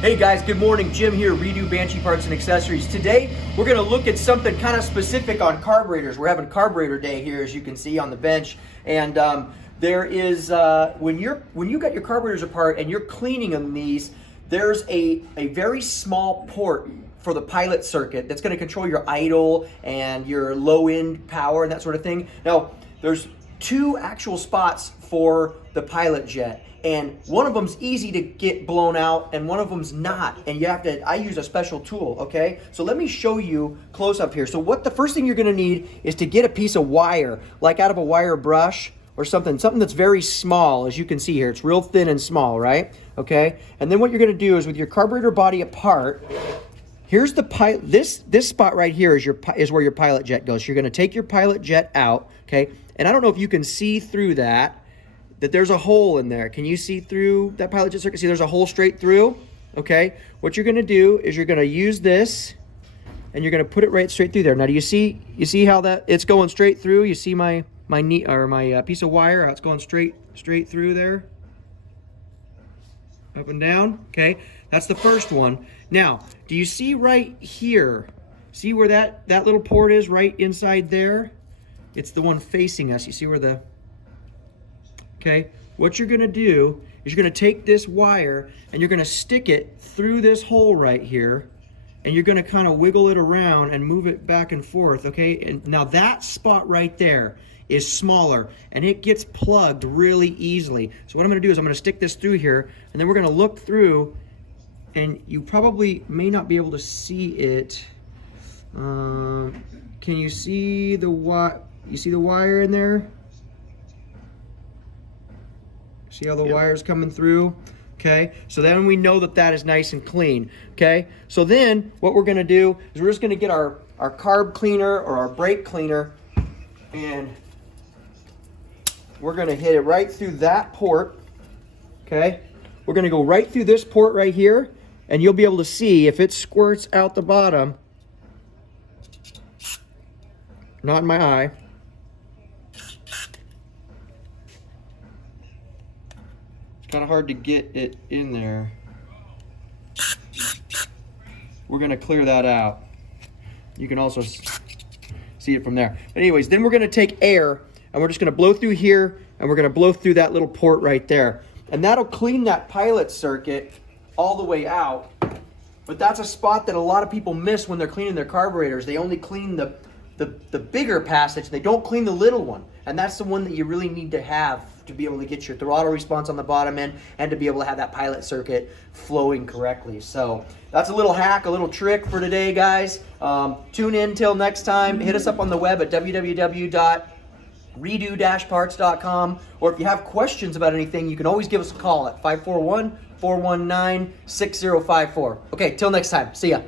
Hey guys, good morning. Jim here, Redo Banshee Parts and Accessories. Today, we're going to look at something kind of specific on carburetors. We're having carburetor day here, as you can see on the bench. And there is, when you got your carburetors apart and you're cleaning them these, there's a very small port for the pilot circuit that's going to control your idle and your low end power and that sort of thing. Now, there's two actual spots for the pilot jet. And one of them's easy to get blown out and one of them's not. And you have to, I use a special tool, okay? So let me show you close up here. So the first thing you're gonna need is to get a piece of wire, like out of a wire brush or something that's very small, as you can see here. It's real thin and small, right? Okay? And then what you're gonna do is with your carburetor body apart, here's the pilot, this spot right here is where your pilot jet goes. So you're gonna take your pilot jet out, okay? And I don't know if you can see through that there's a hole in there. Can you see through that pilot jet circuit? See, there's a hole straight through, okay? What you're gonna do is you're gonna use this and you're gonna put it right straight through there. Now, do you see how that it's going straight through? You see my piece of wire, how it's going straight through there? Up and down, okay? That's the first one. Now, do you see right here? See where that little port is right inside there? It's the one facing us. You see where the... Okay, what you're gonna do is you're gonna take this wire and you're gonna stick it through this hole right here, and you're gonna kind of wiggle it around and move it back and forth, okay? And now that spot right there is smaller and it gets plugged really easily. So what I'm gonna do is I'm gonna stick this through here, and then we're gonna look through, and you probably may not be able to see it. Can you see the wire in there? See how the wire's coming through? Okay, so then we know that is nice and clean. Okay, so then what we're gonna do is we're just gonna get our carb cleaner or our brake cleaner, and we're gonna hit it right through that port. Okay, we're gonna go right through this port right here, and you'll be able to see if it squirts out the bottom. Not in my eye. Kind of hard to get it in there. We're gonna clear that out. You can also see it from there. But anyways, then we're gonna take air and we're just gonna blow through here, and we're gonna blow through that little port right there. And that'll clean that pilot circuit all the way out. But that's a spot that a lot of people miss when they're cleaning their carburetors. They only clean the bigger passage. They don't clean the little one. And that's the one that you really need to have to be able to get your throttle response on the bottom end and to be able to have that pilot circuit flowing correctly. So that's a little hack, a little trick for today, guys. Tune in till next time. Hit us up on the web at www.redo-parts.com. Or if you have questions about anything, you can always give us a call at 541-419-6054. Okay, till next time. See ya.